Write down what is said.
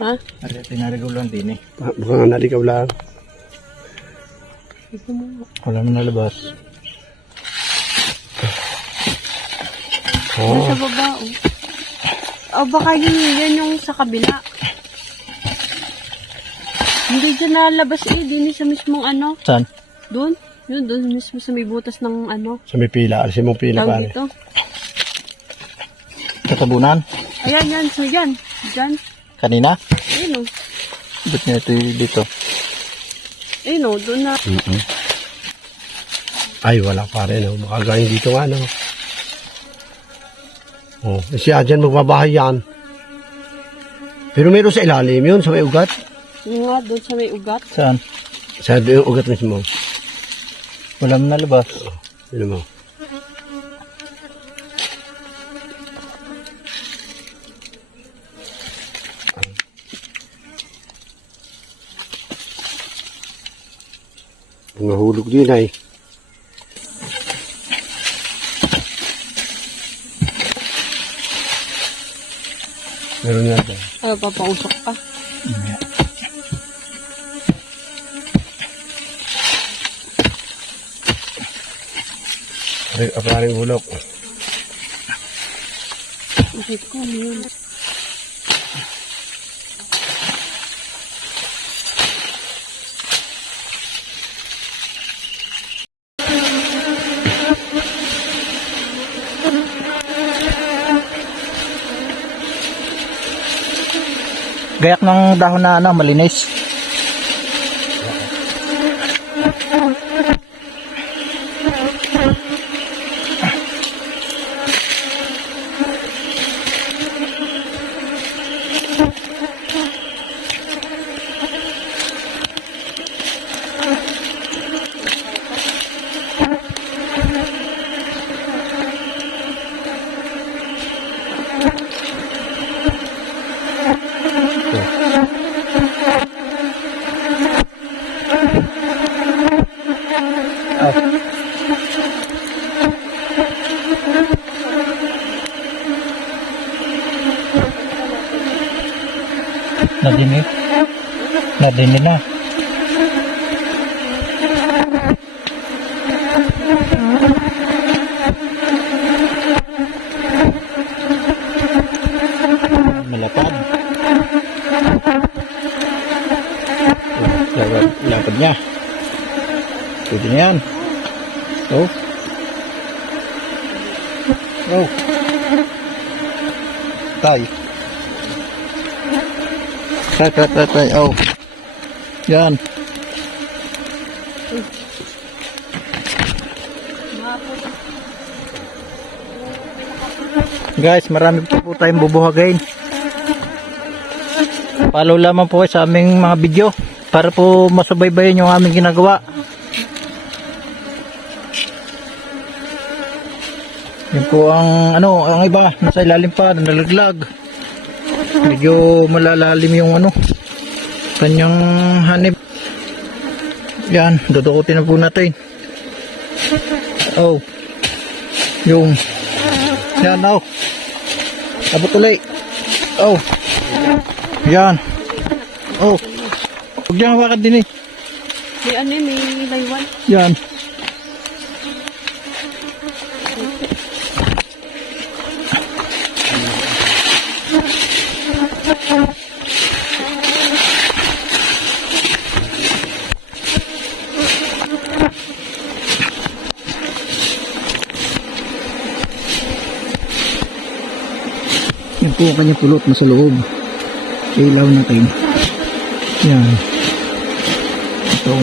Ha? Ari, tinarigulan din eh. Ah, Baka nga naligaw lang. Ito mo. Wala mo nalabas. Oh, Nasa baba, oh. Oh, baka yun, yan yung sa kabila. Hindi dyan nalabas eh. Din sa mismong ano. Saan? Doon. Yun, doon mismo sa may butas ng ano. sa may pila. Alisin mong pila Tawag pare. dito. Katabunan? Ayan, yan. So, yan. Dyan. Kanina? Ayun, oh. Ba't niya ito dito? Ayun, oh. Doon na. Mm-mm. Ay, wala pare. No? Makagaling dito nga. No? Oh, si Adjan magbabahay yan. Pero meron sa ilalim yun, sa may ugat. Yung nga, doon sa may ugat. Saan? Sa yung ugat mismo. Wala mo nalabas. Yun mo. Nahulog din ay. Meron nga ba? Ay, papausok pa. Ay, aparing hulog. Bakit ko, ano Gayak ng dahon na ano, malinis. Nadinig. Nadinig na. Malapad. Lapad, lapad niya. Pwede na yan. Oh. Oh. Tay. Tay, tay, tay, tay. Oh. Yan. Guys, marami pa po tayong bubuhagain. Follow lamang po sa aming mga video para po masubaybayan yung aming ginagawa. Yan po ang ano, ang iba nasa ilalim pa, nalaglag. Medyo malalalim yung ano kanyang hanip. Yan, dudukutin na po natin. Oh. Yung yan, oh. Abot ulit. Oh. Yan. Oh. Huwag niyang hawakan din eh. May ano yun, may laywan. Yan. Ayan po ang kanyang pulot na sa loob. Sa ilaw natin. Ayan. Ito.